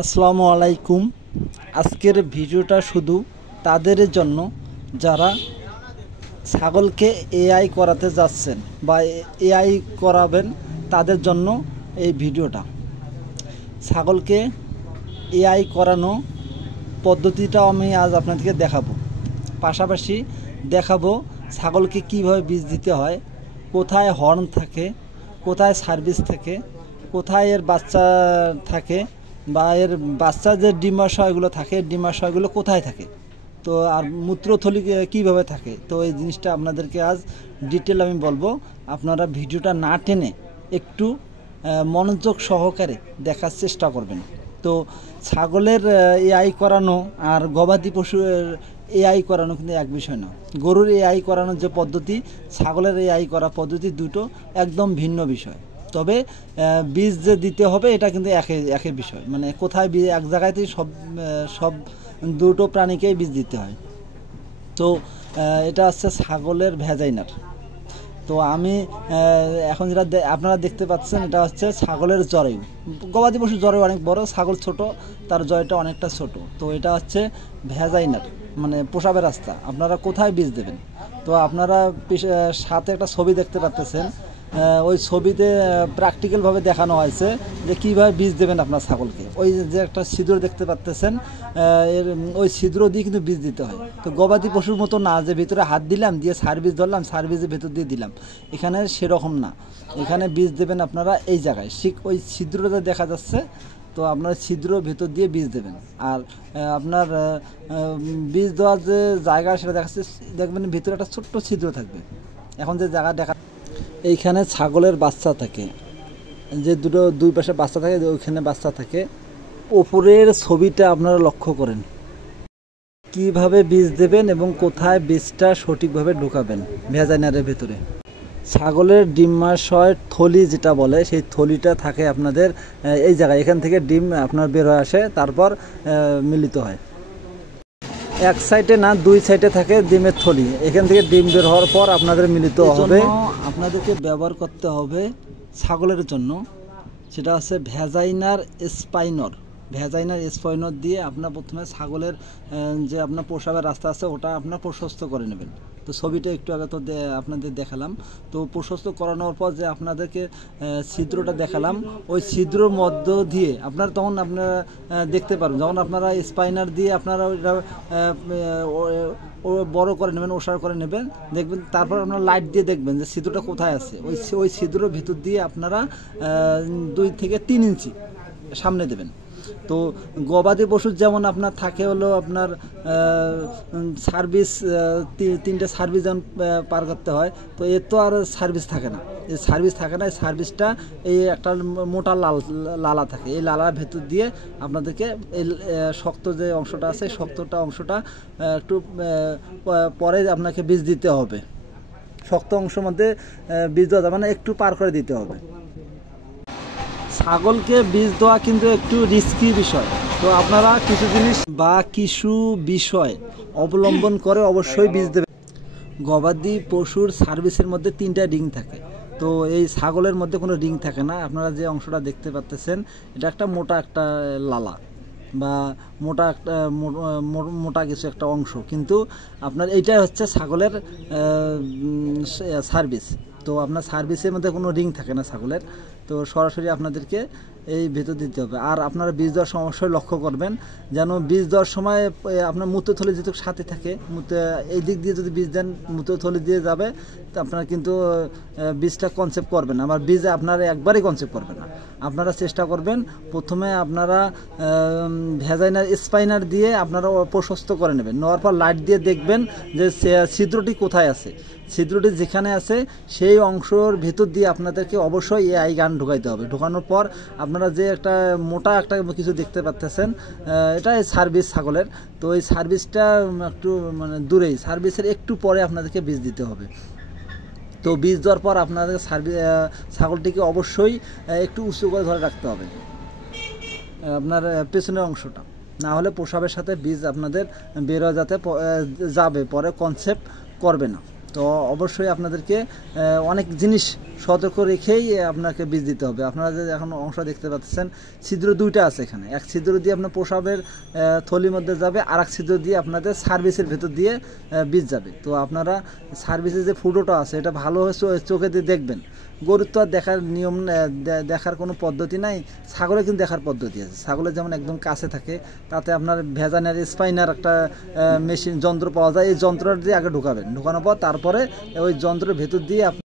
আসসালামু আলাইকুম। আজকের ভিডিওটা শুধু তাদের জন্য যারা ছাগলকে এআই করাতে যাচ্ছেন বা এআই করাবেন, তাদের জন্য এই ভিডিওটা। ছাগলকে এআই করানো পদ্ধতিটা আমি আজ আপনাদেরকে দেখাবো। পাশাপাশি দেখাবো ছাগলকে কিভাবে বীজ দিতে হয়, কোথায় হর্ন থাকে, কোথায় সার্ভিস থাকে, কোথায় এর বাচ্চা থাকে, বা এর বাচ্চা যে ডিম্বাশয়গুলো থাকে, ডিম্বাশয়গুলো কোথায় থাকে, তো আর মূত্রথলি কীভাবে থাকে। তো এই জিনিসটা আপনাদেরকে আজ ডিটেল আমি বলবো। আপনারা ভিডিওটা না টেনে একটু মনোযোগ সহকারে দেখার চেষ্টা করবেন। তো ছাগলের এআই করানো আর গবাদি পশুর এআই করানো কিন্তু এক বিষয় না। গরুর এআই করানোর যে পদ্ধতি, ছাগলের এআই করা পদ্ধতি দুটো একদম ভিন্ন বিষয়। তবে বীজ যে দিতে হবে এটা কিন্তু একই বিষয়, মানে কোথায় বীজ এক জায়গাতেই সব দুটো প্রাণীকেই বীজ দিতে হয়। তো এটা হচ্ছে ছাগলের ভ্যাজাইনার। তো আমি এখন যেটা আপনারা দেখতে পাচ্ছেন, এটা হচ্ছে ছাগলের জরায়ু। গবাদি পশুর জরায়ু অনেক বড়, ছাগল ছোট, তার জরায়ুটা অনেকটা ছোট। তো এটা হচ্ছে ভ্যাজাইনার, মানে প্রসাবের রাস্তা। আপনারা কোথায় বীজ দেবেন, তো আপনারা সাথে একটা ছবি দেখতে পাচ্ছেন। ওই ছবিতে প্র্যাকটিক্যালভাবে দেখানো হয়েছে যে কীভাবে বীজ দেবেন আপনার ছাগলকে। ওই যে একটা ছিদ্র দেখতে পাচ্ছেন, ওই ছিদ্র দিয়ে কিন্তু বীজ দিতে হয়। তো গবাদি পশুর মতো না যে ভিতরে হাত দিলাম, দিয়ে সার্ভিস ধরলাম, সার্ভিসের ভেতর দিয়ে দিলাম, এখানে সেরকম না। এখানে বীজ দেবেন আপনারা এই জায়গায়, ওই ছিদ্রটা দেখা যাচ্ছে। তো আপনার ছিদ্র ভেতর দিয়ে বীজ দেবেন। আর আপনার বীজ দেওয়ার যে জায়গা সেটা দেখাচ্ছে, দেখবেন ভিতরে একটা ছোট্ট ছিদ্র থাকবে। এখন যে জায়গা দেখা, এইখানে ছাগলের বাচ্চা থাকে, যে দুই পাশে বাচ্চা থাকে, ওইখানে বাচ্চা থাকে। ওপরের ছবিটা আপনারা লক্ষ্য করেন কিভাবে বীজ দেবেন এবং কোথায় বীজটা সঠিকভাবে ঢুকাবেন ভ্যাজাইনারের ভেতরে। ছাগলের ডিম্বাশয় থলি যেটা বলে, সেই থলিটা থাকে আপনাদের এই জায়গায়। এখান থেকে ডিম আপনার বের হয়ে আসে, তারপর মিলিত হয়। এক সাইডে না, দুই সাইডে থাকে ডিমের থলি। এখান থেকে ডিম বের হওয়ার পর আপনাদের মিলিত হবে। আপনাদেরকে ব্যবহার করতে হবে ছাগলের জন্য, সেটা হচ্ছে ভ্যাজাইনার স্পাইনর। ভ্যাজাইনার স্পাইনর দিয়ে আপনার প্রথমে ছাগলের যে আপনার প্রসাবের রাস্তা আছে ওটা আপনার প্রশস্ত করে নেবেন। তো ছবিটা একটু আগে তো আপনাদের দেখালাম। তো প্রশস্ত করানোর পর যে আপনাদেরকে ছিদ্রটা দেখালাম, ওই ছিদ্রর মধ্য দিয়ে আপনারা তখন আপনারা দেখতে পারবেন, যখন আপনারা স্পাইনার দিয়ে আপনারা বড় করে নেবেন, ওষার করে নেবেন, দেখবেন। তারপর আপনারা লাইট দিয়ে দেখবেন যে ছিদ্রটা কোথায় আছে। ওই ছিদ্রের ভিতর দিয়ে আপনারা 2 থেকে 3 ইঞ্চি সামনে দেবেন। তো গবাদি পশুর যেমন আপনার থাকে হলো আপনার সার্ভিস, 3টে সার্ভিস যেমন পার করতে হয়, তো এর তো আর সার্ভিস থাকে না। এই সার্ভিস থাকে না, এই সার্ভিসটা এই একটা মোটা লালা থাকে। এই লালার ভেতর দিয়ে আপনাদেরকে এই শক্ত যে অংশটা আছে, শক্তটা অংশটা একটু পরে আপনাকে বীজ দিতে হবে। শক্ত অংশের মধ্যে বীজ দেওয়া যাবে না, একটু পার করে দিতে হবে। ছাগলকে বীজ দেওয়া কিন্তু একটু রিস্কি বিষয়। তো আপনারা কিছু জিনিস বা কিছু বিষয় অবলম্বন করে অবশ্যই বীজ দেবেন। গবাদি পশুর সার্ভিসের মধ্যে 3টা রিং থাকে, তো এই ছাগলের মধ্যে কোনো রিং থাকে না। আপনারা যে অংশটা দেখতে পাচ্ছেন, এটা একটা মোটা একটা লালা বা মোটা কিছু একটা অংশ, কিন্তু আপনার এইটাই হচ্ছে ছাগলের সার্ভিস। তো আপনার সার্ভিসের মধ্যে কোনো রিং থাকে না ছাগলের। তো সরাসরি আপনাদেরকে এই ভেতর দিতে হবে। আর আপনারা বীজ দেওয়ার সময় অবশ্যই লক্ষ্য করবেন যেন বীজ দেওয়ার সময় আপনার মূত্রথলি যেহেতু সাথে থাকে, এই দিক দিয়ে যদি বীজ দেন মূত্রথলি দিয়ে যাবে, তো আপনারা কিন্তু বীজটা কনসেপ্ট করবেন। আবার বীজ আপনারা একবারই কনসেপ্ট করবেন না। আপনারা চেষ্টা করবেন প্রথমে আপনারা ভ্যাজাইনার স্পাইনার দিয়ে আপনারা প্রশস্ত করে নেবেন। নেওয়ার পর লাইট দিয়ে দেখবেন যে ছিদ্রটি কোথায় আছে। ছিদ্রটি যেখানে আছে সেই অংশের ভেতর দিয়ে আপনাদেরকে অবশ্যই এআই গান ঢুকাইতে হবে। ঢোকানোর পর আপনারা যে একটা মোটা একটা কিছু দেখতে পাচ্ছেন, এটা সার্ভিস ছাগলের। তো এই সার্ভিসটা একটু মানে দূরেই, সার্ভিসের একটু পরে আপনাদেরকে বীজ দিতে হবে। তো বীজ দেওয়ার পর আপনাদের ছাগলটিকে অবশ্যই একটু উঁচু করে ধরে রাখতে হবে, আপনার পেছনের অংশটা, না হলে প্রসাবের সাথে বীজ আপনাদের বের হয়ে যাবে, পরে কনসেপ্ট করবে না। তো অবশ্যই আপনাদেরকে অনেক জিনিস সতর্ক রেখেই আপনাকে বীজ দিতে হবে। আপনারা যে এখন অংশ দেখতে পাচ্ছেন, ছিদ্র দুইটা আছে এখানে। এক ছিদ্র দিয়ে আপনার প্রসাবের থলির মধ্যে যাবে, আর এক ছিদ্র দিয়ে আপনাদের সার্ভিসের ভেতর দিয়ে বীজ যাবে। তো আপনারা সার্ভিসের যে ফুটোটা আছে এটা ভালোভাবে চোখে দিয়ে দেখবেন। গরুর তো আর দেখার নিয়ম, দেখার কোনো পদ্ধতি নাই, ছাগলে কিন্তু দেখার পদ্ধতি আছে। ছাগলের যেমন একদম কাছে থাকে, তাতে আপনার ভেজানের স্পাইনার একটা মেশিন যন্ত্র পাওয়া যায়, এই যন্ত্রটা দিয়ে আগে ঢোকাবেন, ঢোকানোর পর তারপরে ওই যন্ত্রের ভেতর দিয়ে